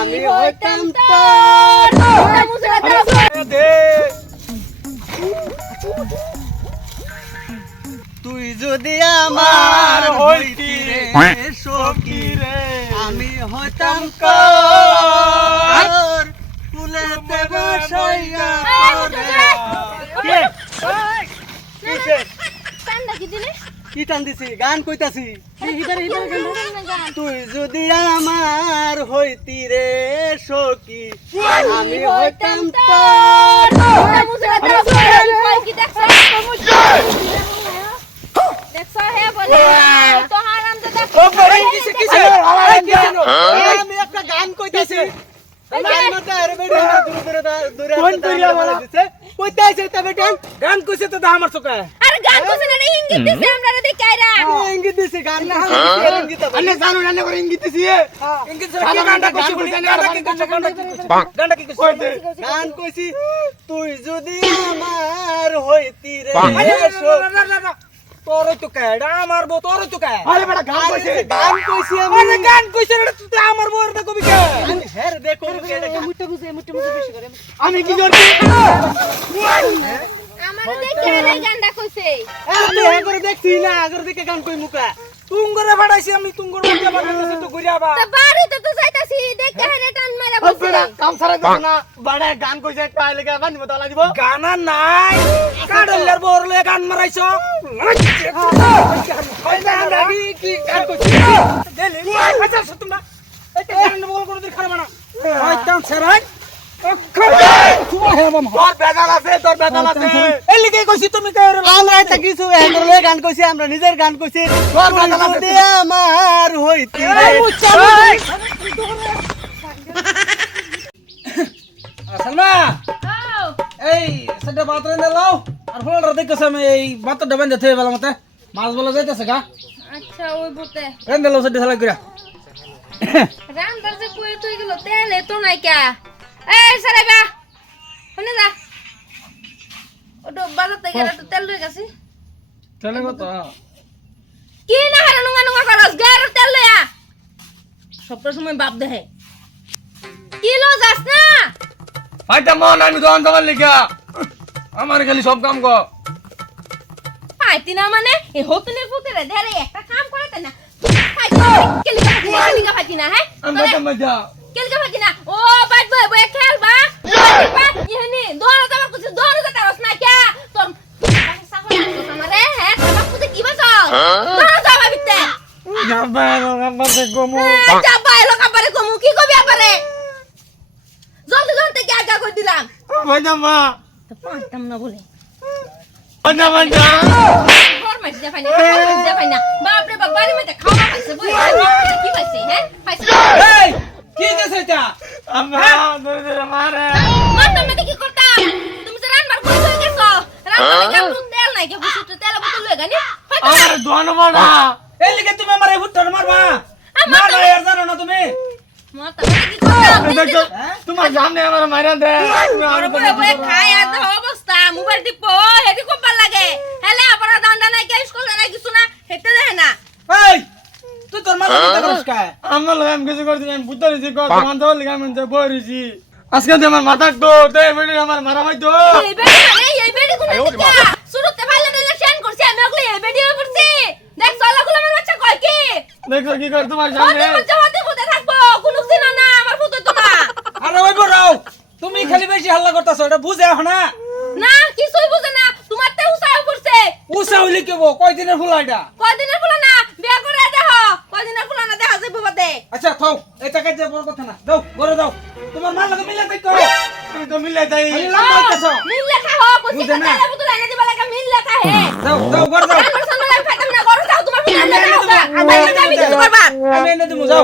আমি হইতাম তোর তুই যদি আমার হইতি রে সখী রে আমি হইতাম তোর ফুলেতে বসাইয়া তোরে কি টান দিছি গান কইতাছি তুই যদি আমার হইতি রে সখী আমি হইতাম তোর আমি একটা গান কইতাছি গান কইছে তো আমার চোখে আরে গান কইছে না ইঙ্গিত দিছে আমরা রে দেখাইরা ইঙ্গিত দিছে গান না ইঙ্গিত আনে জানো না করে ইঙ্গিত দিছি ইঙ্গিত কি গানটা কইছি বলি গানটা কি কইছি গান কইছি তুই যদি আমার হইতি রে তোর তো কাডা আমার বউ তোর তো কা আরে বেটা গান কইছি আমি আরে গান কইছ রে তুই আমার বউর দে কবি কে হের দে কবি কে মুটে বুঝে বেশি করে আমি কি করছি আমারে দেখে রে গানটা কইছে তুই আগরে দেখছিস না আগরে দেখে গান কই মুকা তুঙ্গরে ফাড়াইছি আমি তুঙ্গর মধ্যে বানাইছি তো ঘুরিয়াবা তা বাড়ি তো যাইতাছি দেখে রে টান মারা বসে কাম সারা দিছ না বাড়া গান কইছে কাই লাগা বানিব তালা দিব গানা নাই কাডলের বউর লয়ে গান মারাইছো কি গান কইছিস দেলি আচ্ছা সত্য না এটা গান বল করে দিই খারাপ না হয়তো সেরাই তোর বেদাল আছে এলি কে কইছি তুমি কে রে আমরা এটা কিছু এগর লয়ে গান কইছি আমরা নিজের গান কইছি তোর বেদাল আছে আমার হইতি রে সালমা আও এই সেটা বাতরে নাও আর ফলটা দেখছ আমি এই বাতরটা বান্ধে থই বেলা মতে মাছ বলা যাইতাছে গা আচ্ছা ওই বতে রেন দিলো সেটা সালা কইরা রান্দার যে কই তুই গেল তেল এত নাই কা এই সারে বা শুনে যা ওটো বাজার থেকে একটু তেল লই গেছি চলে কত কি না হারা নুঙ্গা নুঙ্গা করস গার তেল লয়া সবটা সময় বাপ দেহে কি লো যাস না ফাইটা মন আমি দোকান দোকান লিখা আমার খালি সব কাম গো পাইতি না মানে এ হতনে ফুতেরে ধরে একটা কাম করতে না কেলিকা ফাইতি না হ্যাঁ আমি বাটা মজা কেলিকা ফাইতি না ও বাইট বই বই খেলবা বা ইহনি দোনো যাবার কিছু দোনো যেতে রস না কে তোর সাহস আমারে হ্যাঁ তোর বাপুতে কি বাস দোনো যাবা বিতে নাম্বার গমু যাবা এলো কাবারে কমু কি কবি আপারে জলদি জলদি কি আগা কই দিলাম বাটা মা তো পাঁচতাম না বলে বাটা বাটা ফরমাইশ দে ফাইনা বাপ রে বাপ বাড়ি মধ্যে খাওয়া পাইছে বই কি পাইছে হ্যাঁ পাইছে এই কি দেছ এটা আম্মা দরে মারে মারতাম না কি করতাম তুমি যে রান্নার কই হয়ে গেছো রান্নার কেমন তেল নাই কে বুঝছো তেল বোতল লয়ে গানি আমার দোয়ান মারা এই লিখে তুমি আমারে ফুটর মারবা না না यार জানো না তুমি মারতাম না কি করতাম দেখো তোমার সামনে আমার মারা দে আর বলে বলে খায় আর তো অবস্থা মোবাইল টিপো হেডি খুব ভালো লাগে হেলে আবার দান্দা নাই কে স্কুল নাই কিছু না হেতে দেয় না এই তুই তোর মাথা কি করছ কা আমার লাগা আমি কিছু করছি আমি বুঝতাছি কো তোমার তো লাগা আমি তো বইরিছি আজকে তো আমার মাথা তো দে বেড়ি আমার মারা ভাই তো এই বেডি মানে এই বেডি কোন দিকে শুরুতে ভালো দিলে সেন করছি আমি ওগুলো এই বেডি করছি দেখ সলাগুলো আমার বাচ্চা কয় কি দেখো কি কর তোমার সামনে ওদের বাচ্চা হাতে ফুটে থাকবো কোন দিন না আমার ফুটে তো না আরে ওই বড়াও তুমি খালি বেশি হাল্লা করতাছো এটা বুঝে এখন না না কিছুই বুঝে না তোমার তে উসাও করছে উসা হইলে কেবো কয় দিনের ফুল এটা কয়দিনের ফুলা না বিয়া করে দেখো কয়দিনের ফুলা না দেখা যাবে বাদে আচ্ছা থাও এই টাকা যে বড় কথা না দাও ঘরে দাও তোমার মাল লাগে মিলে দেখো তুমি তো মিলে দেই লম্বা হইতাছো মিল লেখা হো কইছি তেলে বুতু লাইনা দিবা লাগা মিল লেখা হে দাও দাও ঘরে দাও আমার সঙ্গে লাইফ খাইতাম না ঘরে যাও তোমার ফুলা না আমি কিছু করবা আমি এনে দিমু যাও